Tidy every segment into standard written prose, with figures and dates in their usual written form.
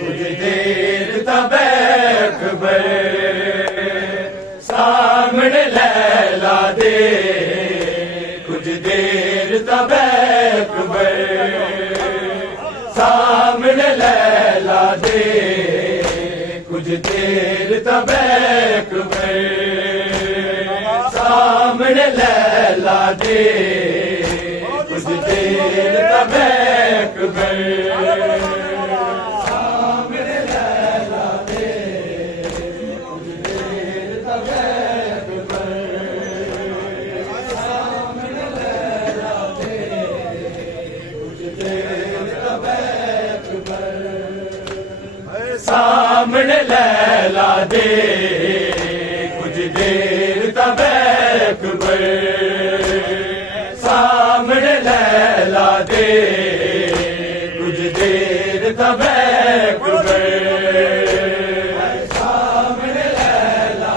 कुछ देर तब अकबर सामने लैला दे, कुछ देर तब अकबर सामने लैला दे, कुछ देर तब अकबर सामने लैला दे, कुछ देर तब अकबर सामने लैला दे, कुछ देर तब अकबर सामने लैला दे, कुछ देर तब अकबर सामने लैला दे, कुछ देर तब अकबर सामने लैला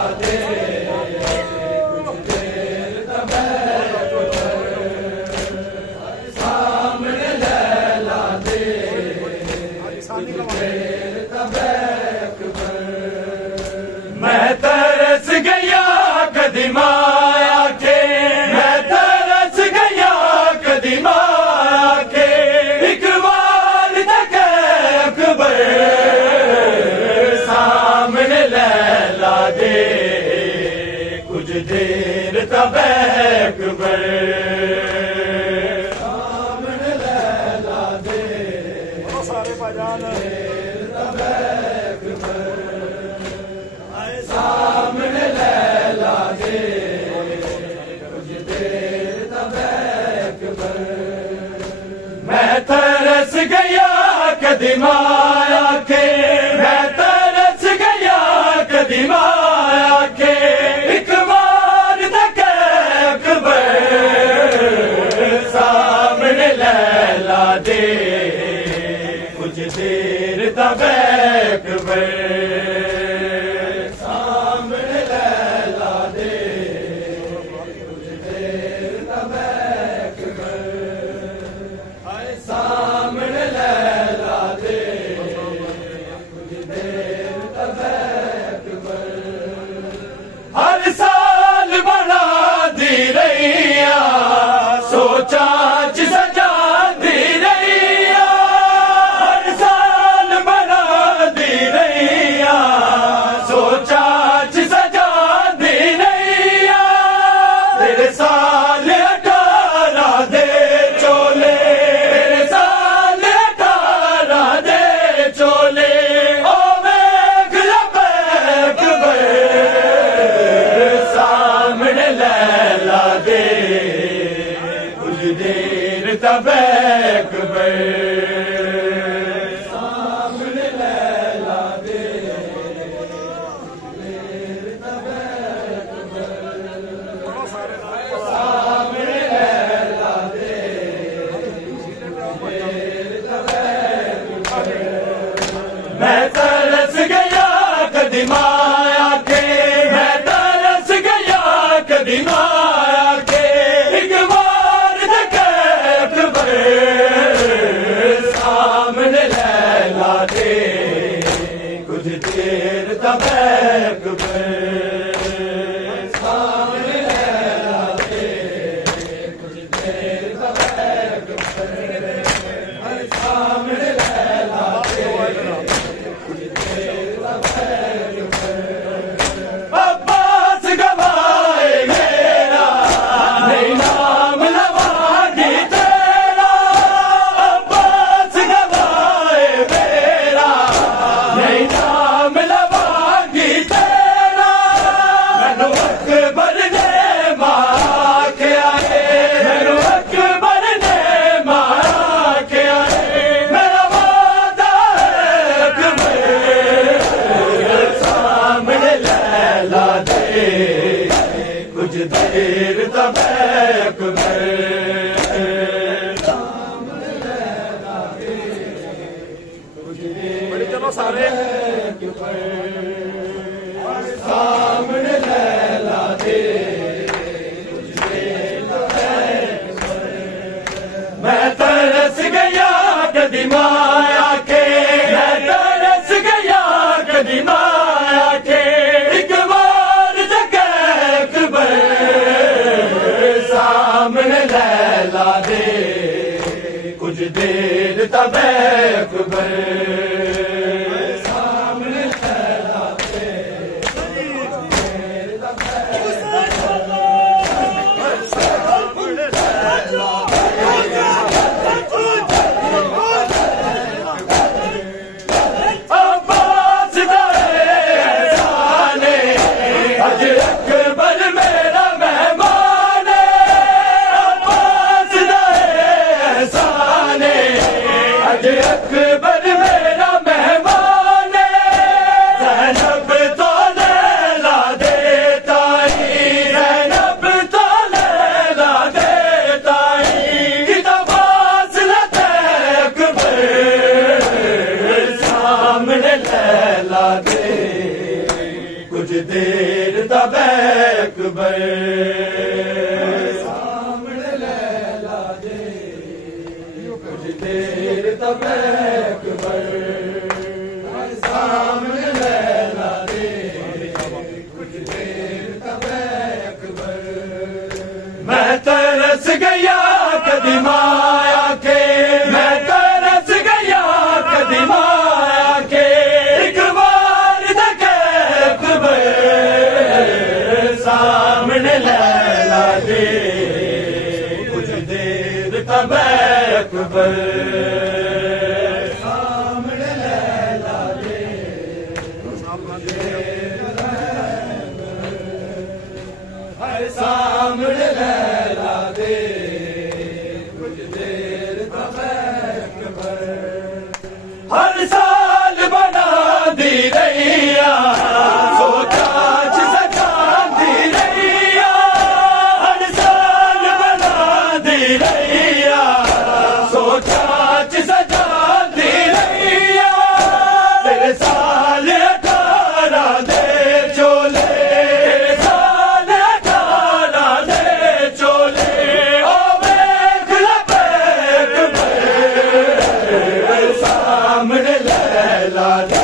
दे, कुछ देर तब मैं तरस गया कदीमाया के, मैं तरस गया कदीमाया के, एक बार तक अकबर सामने लैला दे, कुछ देर तब अकबर सामने लैला दे, सारे बाजान तब सामने लैला दे, कुछ देर तब अकबर मैं तरस गया कदीमाया के, मैं तरस गया कदीमाया के, एक बार तक अकबर सामने लैला दे, कुछ देर तब अकबर सामने लैला दे, कुछ देर तब अकबर हर साल बना दी रैया, सोचा च सजा दी रैया, हर साल बना दी रैया, सोचा च सजा दी रैया, तेरे साल 18 दे चोले, देर तब अकबर सामने लैला दे, देर तब अकबर सामने लैला दे, देर तब अकबर मैं तरस गया कदीमाया के, मैं तरस गया कदीमाया के, सामने लैला दे, कुछ देर तब अकबर सामने लैला दे, कुछ देर तब अकबर सामने लैला दे, कुछ देर तब अकबर अब्बास गवाए मेरा नहीं नाम लवागी तेरा, अब्बास गवाए मेरा नहीं नाम लवागी तेरा, मैनू अकबर ने मारा के आए, मैनू अकबर ने मारा के आए, मेरा वादा अकबर सामने लैला दे, कुछ देर तब अकबर सामने लैला दे, कुछ देर चलो सारे सामने लैला दे, कुछ देर तब अकबर सामने लैला दे कुछ देर तब अकबर सामने लैला दे कुछ देर तब अकबर मैं तरस गया कदीमाया के मैं तरस गया कदीमाया के एक बार तक अकबर सामने लैला दे कुछ देर तब अकबर सामने लैला दे सामने लैला दे कुछ देर तब अकबर हर साल बना दी रैया सोचा सजा दी रैया हर साल बना दी रैया सोचा सजा दी रैया तेरे साल 18 दे चोले तेरे साल 18 दे चोले ओ वेख लपेट सामने लैला दे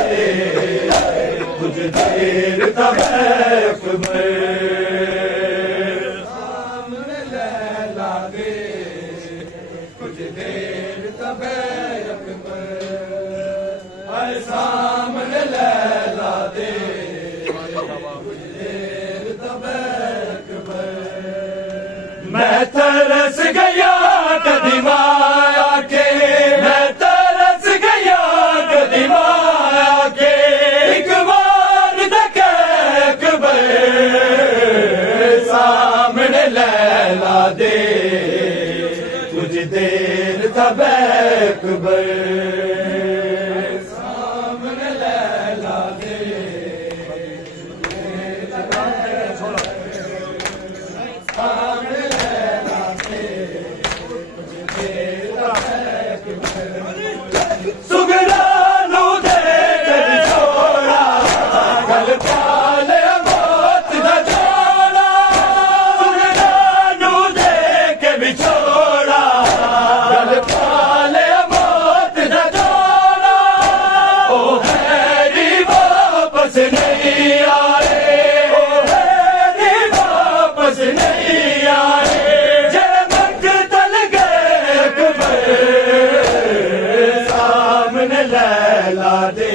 कुछ देर तब अकबर सामने लैला दे कुछ देर तब अकबर सामने लैला दे कुछ देर तब अकबर मैं तरस गया कदीमाया के मैं तरस गया कदीमाया के एक बार तक अकबर सामने लैला दे कुछ देर तब अकबर सामने लैला दे सामने लैला दे कुछ देर तब अकबर सुगरा नू दे कर छोड़ा गल पाले मौत दा जोड़ा सुगरा नू दे के बिछोड़ा गल पाले मौत दा जोड़ा ओ हैरी वापस नहीं आए ओ हैरी वापस नहीं आए जय मकतल गए अकबर सामने लैला दे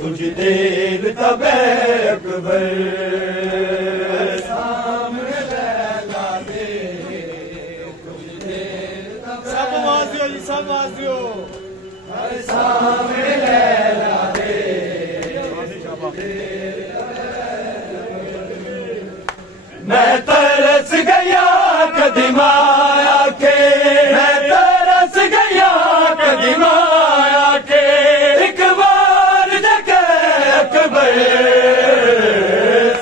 कुछ देर तब अकबर सामने लैला दे कुछ देर तब सब आवाज दियो जी सब आवाज दियो सामने लैला दे मैं तरस गया कदीमाया के मैं तरस गया कदीमाया के एक बार तक अकबर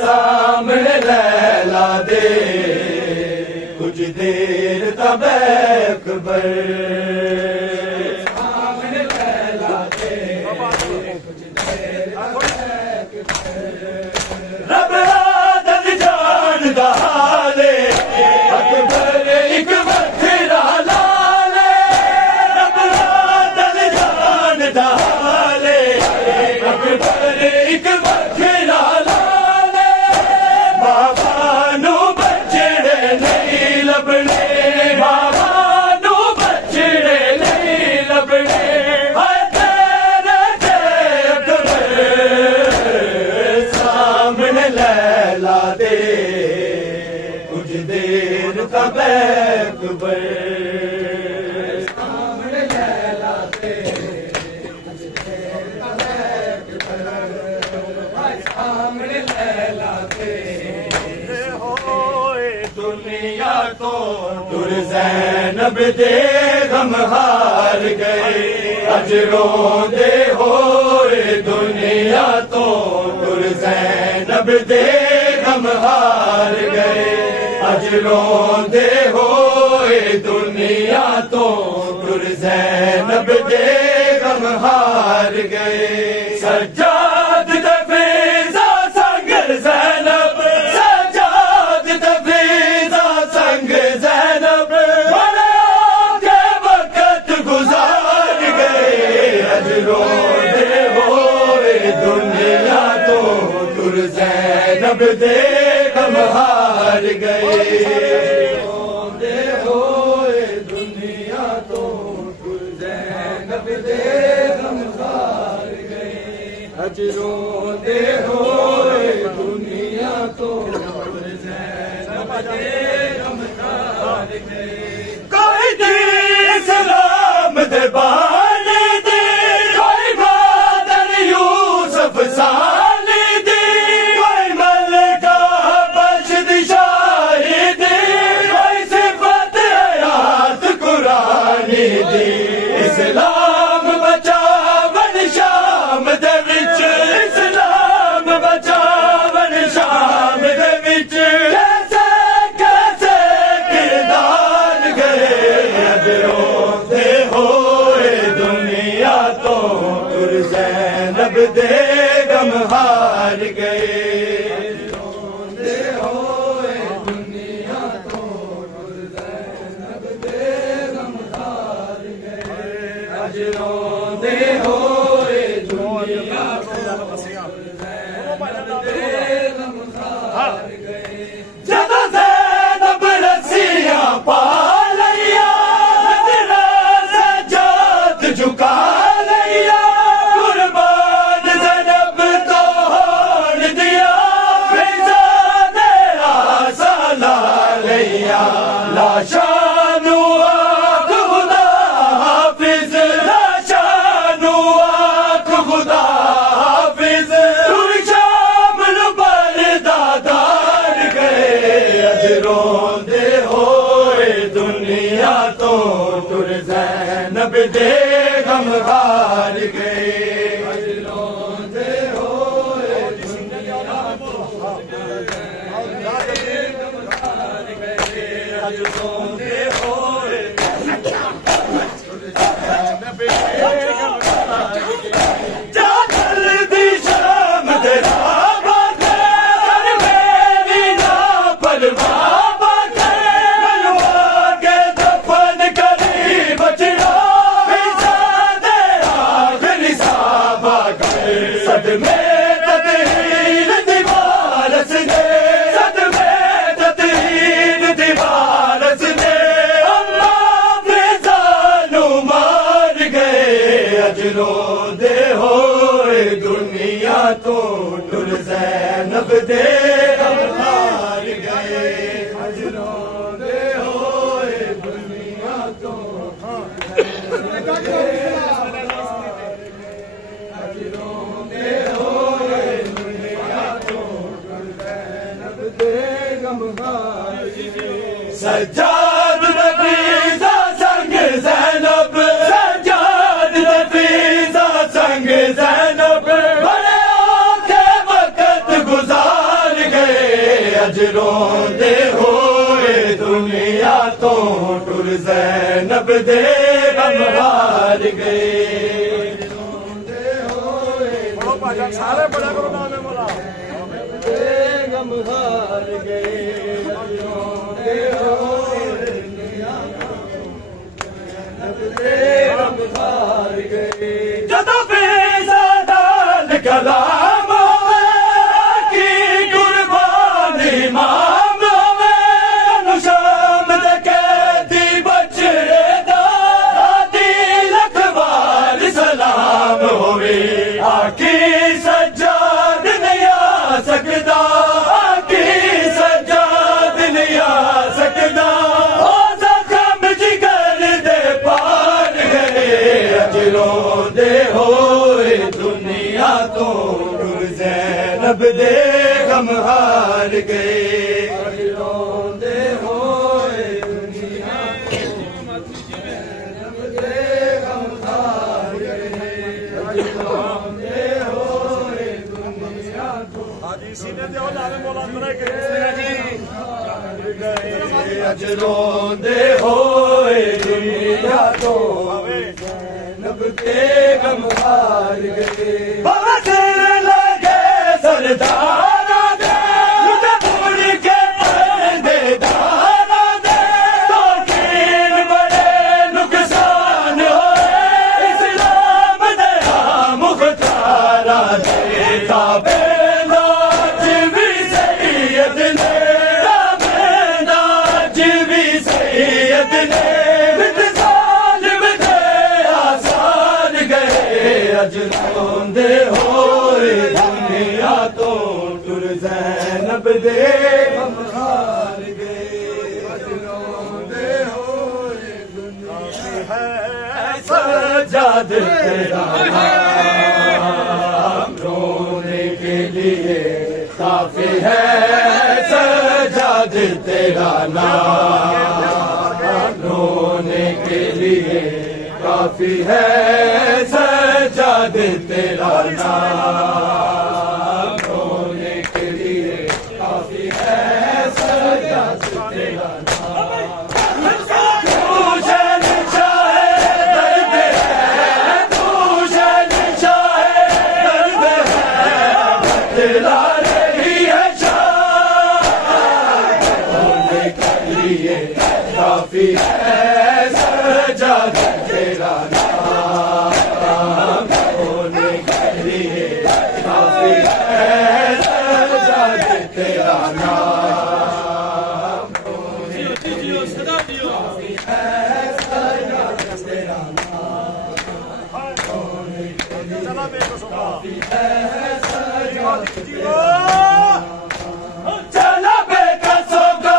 सामने लैला दे कुछ देर तब अकबर सामने लैला दे कुछ देर तब रब आदत जान दा हाले अकबर एक बखरा लाले रब आदत जान दा हाले अकबर एक बखरा लाले बाबा नू बचड़े नहीं लभने बाबा नू बचड़े नहीं दे कुछ देर का बैकबर सामने लैला दे कुछ देर का बैकबर सामने लैला दे होए दुनिया तो दुर ज़ैनब दे गम हार गए अज रोंदे होए दुनिया तो दुर ज़ैनब दे गम हार गए अज रोंदे होए दुनिया तो दुर ज़ैनब दे गम हार गए सज्जाद दफेज़ा संग ज़ैनब सज्जाद दफेज़ा संग ज़ैनब बड़े के वक़्त गुज़ार गए अज रोंदे होए दुनिया तो दुर ज़ैनब दे गम हार गए रोंदे होए दुनिया तो दुर ज़ैनब दे गम हार गए अज रोंदे होए दुनिया तो दुर ज़ैनब दे गम हार गए कोई दीन सलाम दे बाने दे कोई बादल यूसुफ साले दे कोई मलका बख्श शाही दे कोई सिफत हयात कुरानी दे इस्लाम बचावन शाम दे विच इस्लाम बचावन शाम दे विच कैसे कैसे किरदार गए अज रोंदे होए दुनिया तो दुर ज़ैनब दे गम हार गए रोंदे होए दुनिया तो दुर ज़ैनब दे गम हार गए अज रोंदे होए दुनिया तो दुर ज़ैनब दे गम हार गए जदों ज़ैनब रस्सियां पा लैया नज़रा सज्जाद झुका लैया कुर्बान ज़ैनब तो होण दिया फिज़ा दे आसा ला लैया लाशानू आख खुदा हाफिज़ लाशानू आख खुदा हाफिज़ तुर शाम नू बरदादार गए अज रोंदे होए दुनिया तो दुर ज़ैनब दे गम हार गए अज रोंदे होए दुनिया तो दुर ज़ैनब दे गम हार गए अज रोंदे होए दुर ज़ैनब दे गम हार गए जा जल्दी शाम दे राबा कर मेरी ना परवाह कर मनवा के दफन करी बचड़ा फिज़ा दे आखिरी साबा कर सदमे तदहीन दीवारस दे सदमे तदहीन दीवारस दे अम्मा फिज़ा नू मार गए अज रोंदे होए दुनिया तो दुर ज़ैनब दे गम हार गए अज रोंदे होए दुनिया तो अज रोंदे होए दुनिया तो दुर ज़ैनब दे गम हार गए सज्जाद दफीज़ा संग ज़ैनब सज्जाद दफीज़ा संग ज़ैनब बड़े औखे वक़्त गुज़ार गए अज रोंदे होए दुनिया तो दुर ज़ैनब दे गम हार गए रोंदे होए सारे बड़ा करो नाम है बोला गम हार गए रोंदे होए दुनिया तो ज़ैनब दे गम हार गए जदों फिज़ा नाल कलाम होवे की कुर्बानी इमाम होवे तैनूं शाम दे कैदी बचड़े दा आदि लखवार सलाम होवे आकी सज्जाद नहीं आ सकदा आकी दे गम हार गए रोंदे होए दुनिया जैनब दे गम हार गए रोंदे होए दुनिया को हाजी सीने दे हो लाले मौला अंदर के अज रोंदे होए दुनिया तो जैनब के गम हार गए लगे सरदारा दे मुड़ के पर्देदारा दे तो तीन बड़े नुकसान होए इस्लाम दे मुख्तारा दे ताबेदार भी सैयद ने ताबेदार भी सैयद ने अज रोंदे होए दुनिया तो टुर ज़ैनब दे गम हार गए अज रोंदे होए दुनिया है सजाद तेरा नाम रोने के लिए काफी है सजाद तेरा नाम रोने के लिए काफी है सजाद तेरा नाम रोने के लिए काफी है सजाद तेरा नाम तू शहंशाह दर्द है तू शहंशाह दर्द है बतला रही है शाह रोने के लिए काफी है सजाद तेरा नाम होने के लिए काफी है सजाद तेरा नाम जियो सदा जियो काफी है सजाद तेरा नाम होने के लिए काफी है सजाद तेरा चला बेकसो को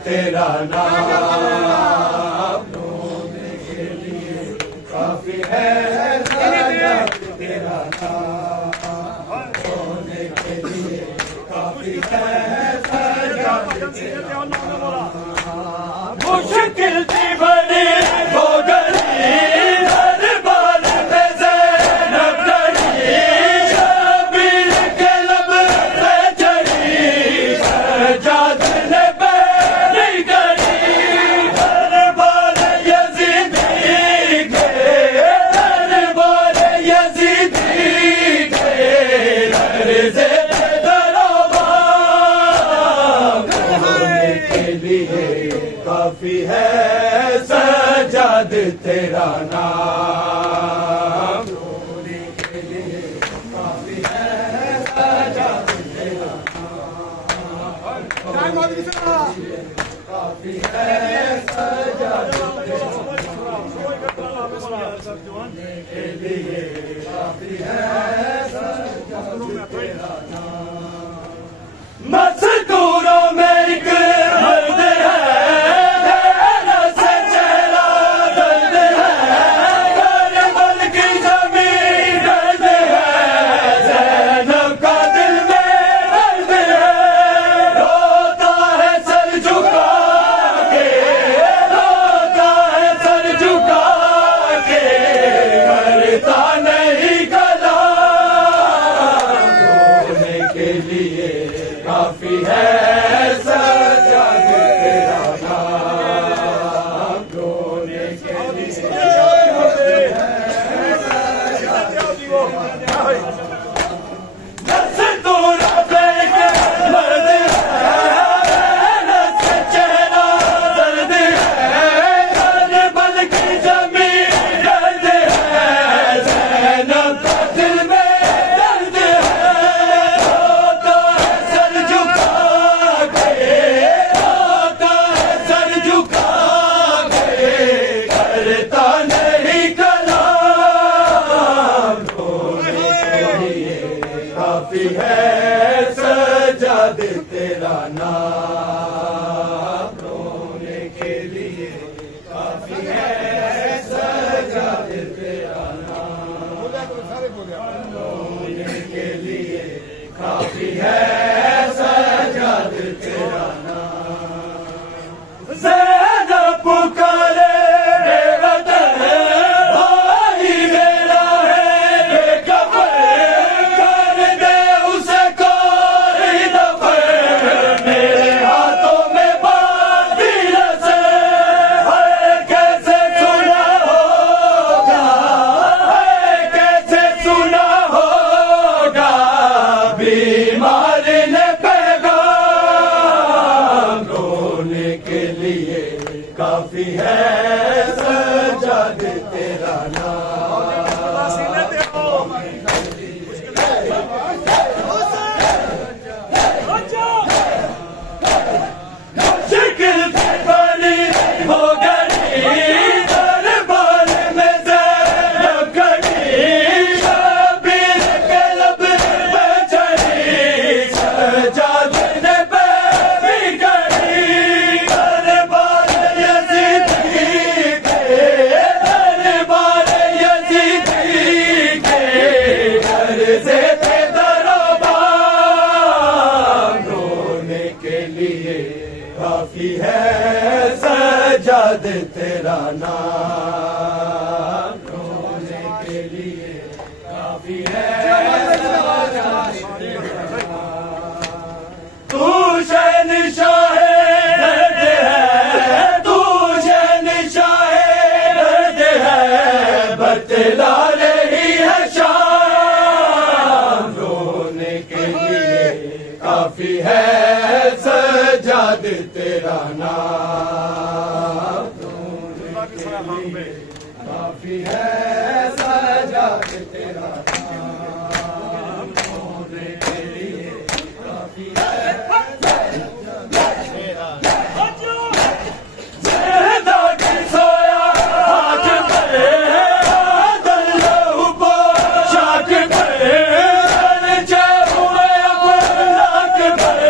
तेरा नाम रोने के लिए काफी है सजाद तेरा नाम रोने के लिए काफी है सजाद तेरा नाम मुश्किल थी बड़ी हो गई दरबार में ज़ैनब डरी शबीर के लब पे चढ़ी सजाद ने काफी है सजाद तेरा नाम रोने के लिए काफी है सजाद तेरा नाम काफी है सजाद के लिए काफी है सजाद तेरा नाम मज़दूरों में एक मर्द है काफी है सजाद तेरा नाम रोने के लिए काफी है सजाद तेरा नाम। जिक्र से बनी हो गई दरबार में ज़ैनब खड़ी, शबीर के लब पे चढ़ी, सजाद ने पैरी करी। दरबार यज़ीदी के, दरबार यज़ीदी के, घर से थे दरबार रोने के लिए काफी है सजाद तेरा नाम। रोने के लिए काफी है सजाद तेरा नाम। तू शहंशाह दर्द है, तू शहंशाह दर्द है, बतला रही है शाम। रोने के लिए काफी है सजाद तेरा नाम। काफी है सजाद तेरा नाम। रोने के लिए काफी है ज़िंदा की सोया हाथ पर, आदल लहू पोशाक पर, गरजे हुए अफलाक पर,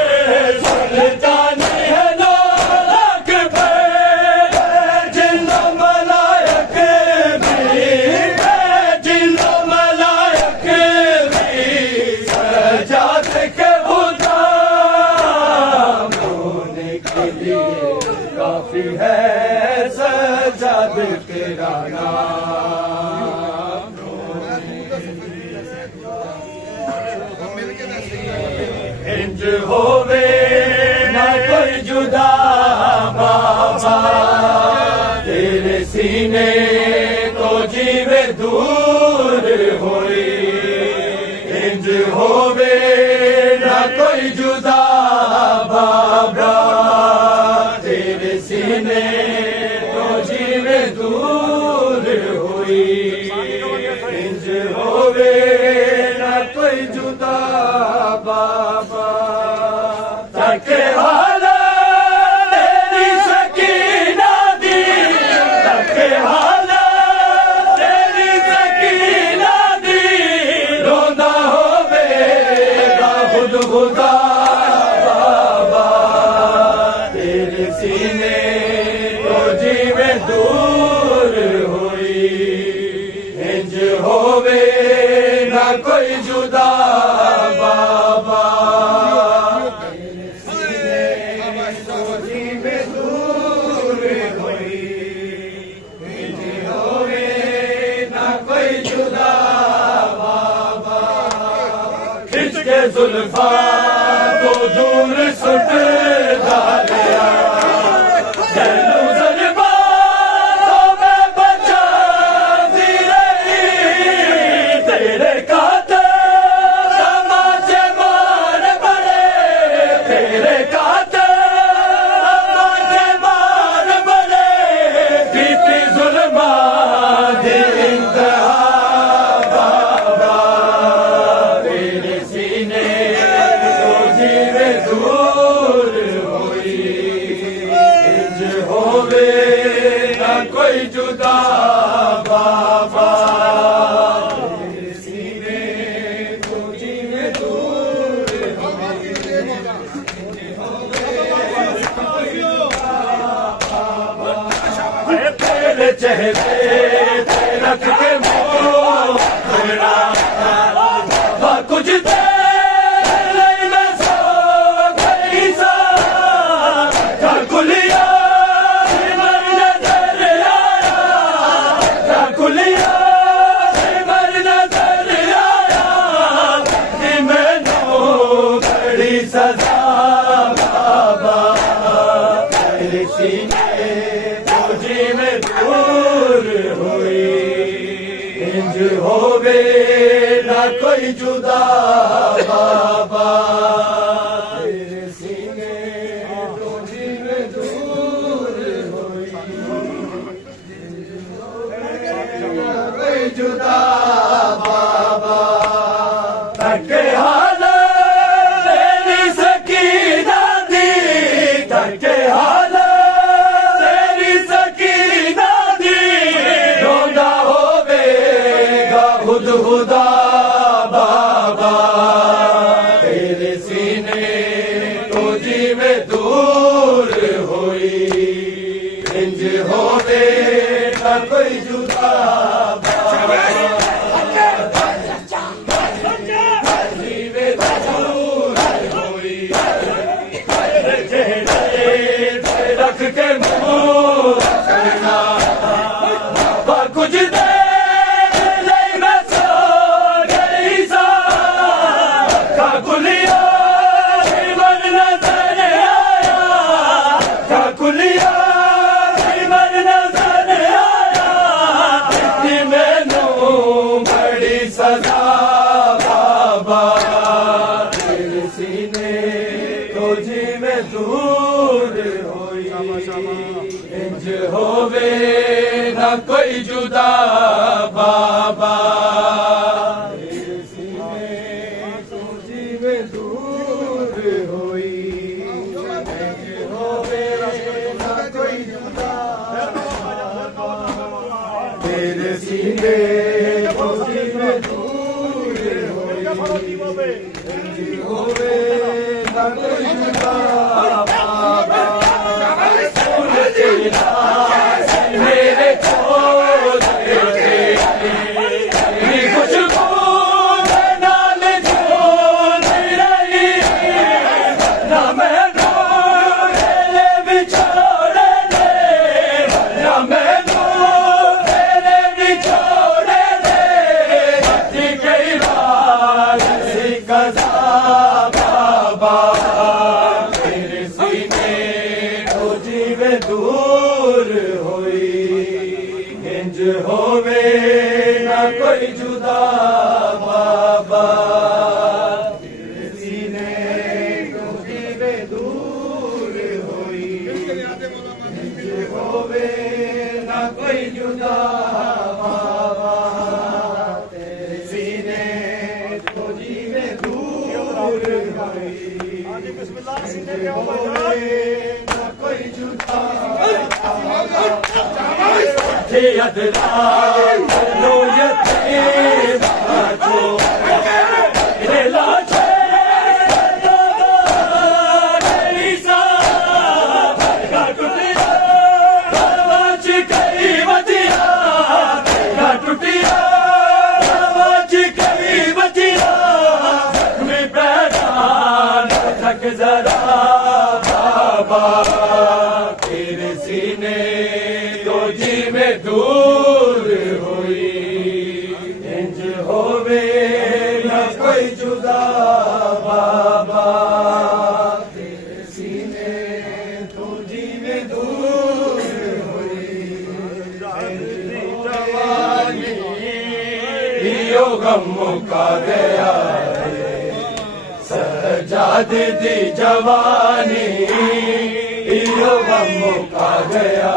सुल्तानी है लोलाक पर। जिन्नो मलायक भी, जिन्नो मलायक भी, सजाद के गुलाम। रोने के लिए काफी है सजाद तेरा नाम। इंज होवे ना कोई जुदा बाबा, तेरे सीने तो जीवे दूर होई। इंज होवे ना कोई जुदा बाबा, तेरे सीने तो जीवे दूर हुई। इंज होवे ना कोई जुदा बाबा, तके हाला तेरी सकीना दी, तके हाला तेरी सकीना दी, रोंदा होवे खुद खुदा बाबा, तेरे सीने तो जीवे दूर हुई। इंज होवे ना कोई जुदा बाबा, तेरे सीने तो जीवे दूर हुई। इंज होवे ना कोई जुदा बाबा, खिंच के जुल्फा तो दूर सुट डालिया, जैनू ज़ल्फ़ा तो मैं बचाती रही। तेरे काते तमाचे मार पड़े, तेरे काते तमाचे मार पड़े, बीती ज़ुल्मा दी इंतहा बाबा, तेरे सीने तो जीवे दूर हुई। इंज होवे ना कोई जुदा बाबा, तेरे सीने तो जीवे दूर हुई। तेरे चेहरे पे रख के मोहरा, कुछ तेरे में सो गई सा, कुलिया मर नजर आया, कुलिया मर नजर आया, कि मैनू बड़ी सजा बाबा, तेरे सीने तो जीवे दूर हुई। इंज होवे ना कोई जुदा बाबा, तेरे सीने तो जीवे दूर हुई। के हाल तेरी सकीना दी रोंदा होवेगा खुद खुदा बाबा तेरे सीने तो जीवे दूर होई इंज होवे ना कोई जुदा रख के मुंह करना कुछ देर नहीं मैं सो गई सा काकुलिया मन नजर आया काकुलिया मन नजर आया कि मैनू बड़ी सजा बाबा तेरे सीने तो जी में दूर इंज होवे ना कोई जुदा बाबा तेरे सीने तो जी में दूर होई इंज होवे ना कोई जुदा तेरे सीने तो जी में दूर होई इंज होवे ना कोई जुदा मेरे छोड़ खुशबू नाल छोड़ रही ना मैं तेरे बिछोड़े ले ना मैं तेरे बिछोड़े ले कई बार सी कजा बाबा तेरे सीने तो जीवे दूर होई इंज होवे ना कोई जुदा बाबा तेरे सीने तो जीवे दूर होई इंज होवे ना कोई जुदा बाबा तेरे सीने तो जीवे दूर होई इंज होवे ना कोई जुदा लो यतीम बच्चों रे लाचे तेरी सा टूटिया आवाज कई बजिया टूटिया आवाज कई बजिया मैं पैदान थक जरा बाबा तेरे सीने तो जी में दूर हुई इंज होवे ना कोई जुदा बाबा तेरे सीने तो जी में दूर हुई जवानी यो गम मुका गया सजाद दी जवानी यो गम मुका गया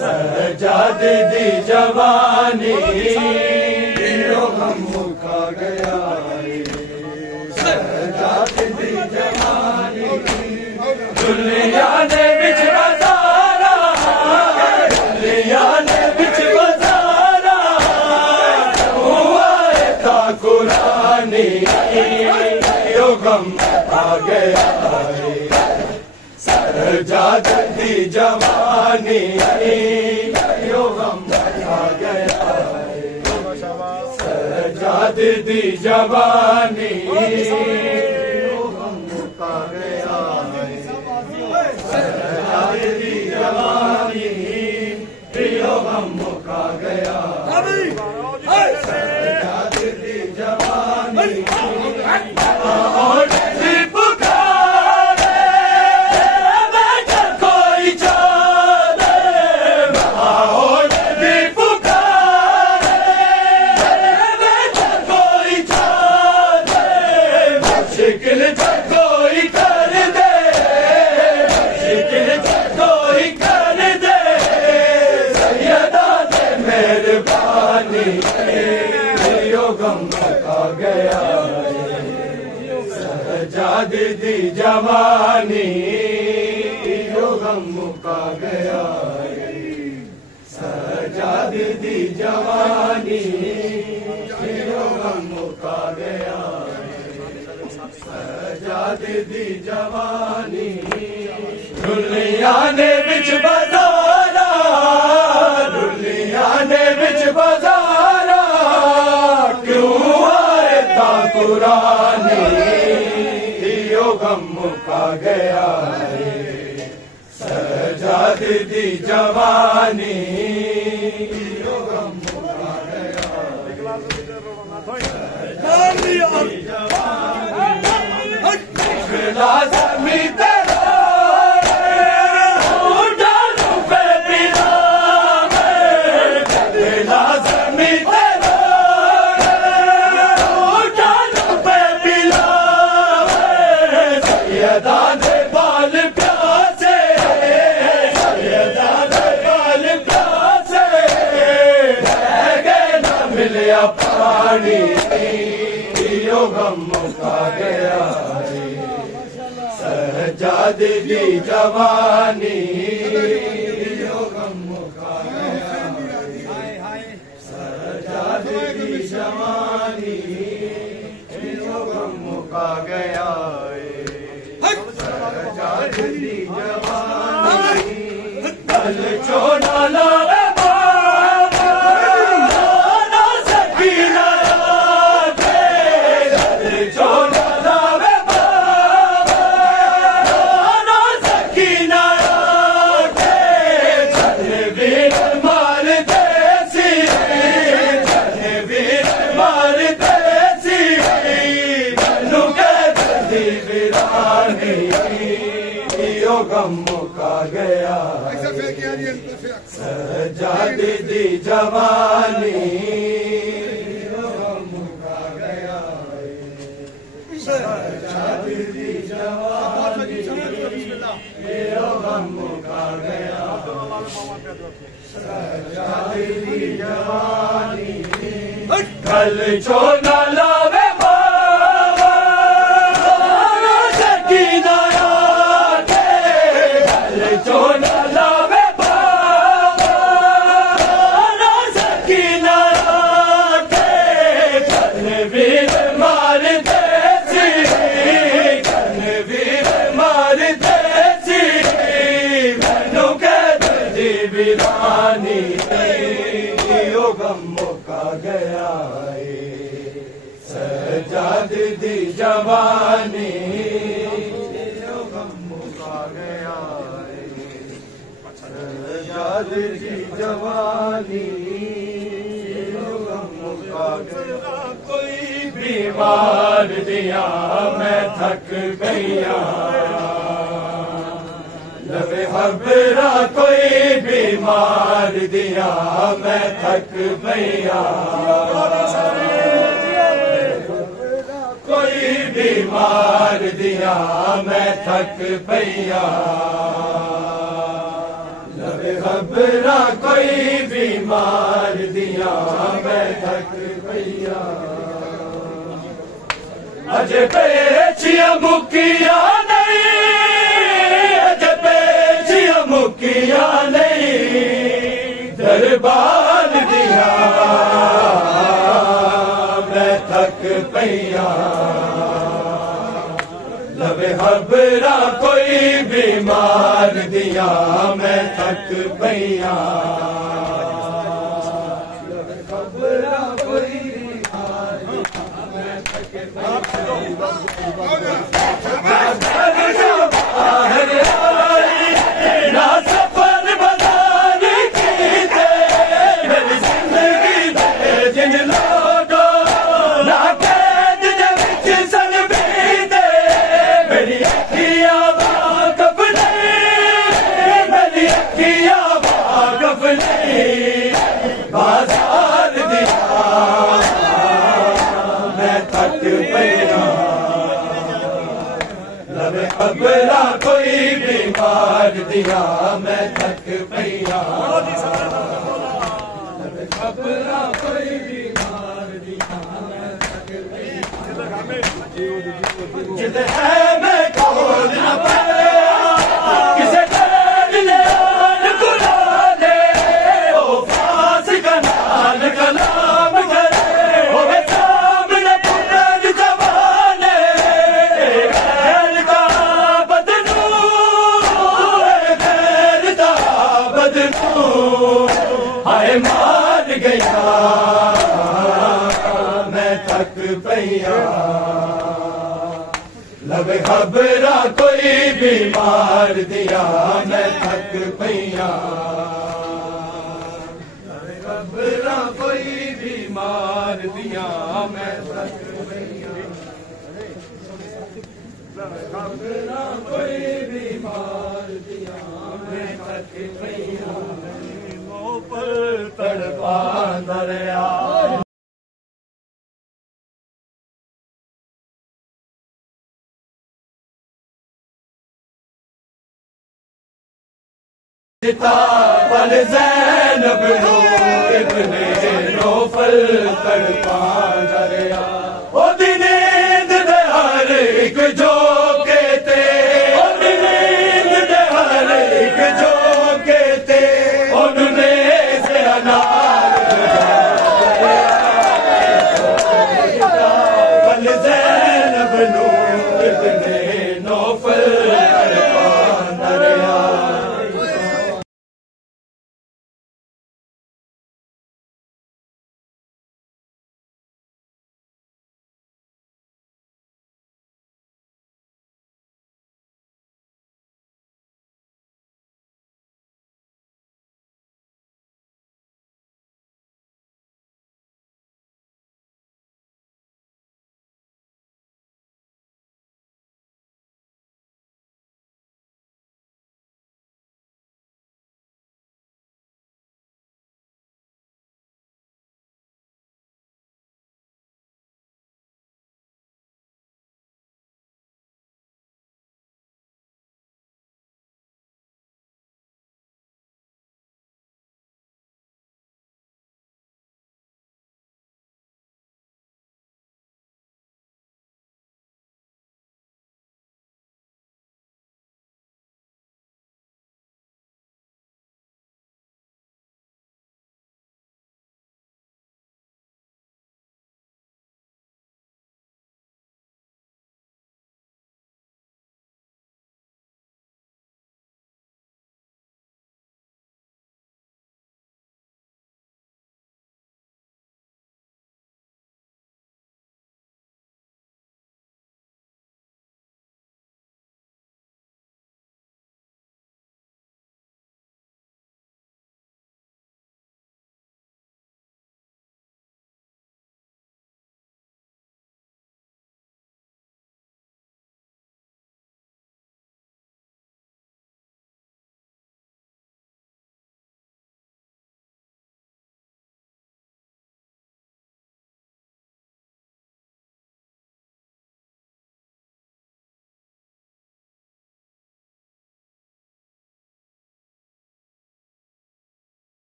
सजाद दी जवानी यो गम मुका गया सजाद दी जवानी दुनिया ने बिच बाजारा दुनिया ने बिच बाजारा हुआ था कुरानी यो गम आ गया सजाद दी जवानी यो गम आ गया सजाद दी जवानी यो गम आ गया सजाद दी जवानी यो गम आ गया सजाद दी जवानी सजाद दी जवानी जवानी मुका गया सजाद दी जवानी दुनिया ने बिच बाजारा दुनिया ने बिच बाजारा क्यों आए ता कुरानी यो गम मुका गया सजाद दी जवानी यो गम मुका गया लाज़मी तेरा उठानों पे पिला लाज़मी तेरा उठानों पे पिला सैयदा दे बाल प्यासे सैयदा दे बाल प्यासे रह गए न मिलिया पानी यो गम मुका गया सजाद दी जवानी यो गम मुका गया सजाद दी जवानी यो गम मुका गया सजाद दी जवानी कल छोड़ा लावे गम मुका गया सजाद दी जवानी गम मुका गया सजाद दी जवानी गम मुका गया सजाद दी जवानी कल छोड़ा लावे यो गम मुका गया सजाद दी जवानी यो गम मुका गया सजाद दी जवानी यो गम मुका गया कोई बीमार दिया मैं थक गया लबे हबरा कोई बीमार दिया मैं थक गया कोई बीमार दिया मैं थक गया लबे हबरा कोई बीमार दिया मैं थक गया अजे पेचिया मुकिया नहीं मुकिया नहीं दरबार दिया मैं थक पैया लबे हबरा कोई बीमार दिया मैं थक पैया लबे हबरा कोई बीमार दिया मैं थक ना सफर बनाने की थे मेरी जिंदगी में जिन लोगों ना कैद विच सन बीते मेरी अखियां वाकफ नहीं मेरी अखियां वाकफ नहीं बाजार दिया मैं थक पैया लबे हबरा कोई बीमार दिया मैं थक पैया लबे हबरा कोई बीमार दिया मैं थक पैया जिद है मैं खोल न पाया किसे दर्द ले बुला ले ओ फास का नाल गया मैं थक पईया लब खबरा कोई बीमार दिया मैं थक पईया लब खबरा कोई बीमार दिया मैं थक पईया लब खबरा कोई बीमार दिया मैं थक पईया पर तड़पा दरिया पल ज़ैनब इब्ने नौफल तड़पा दरिया ओ दिने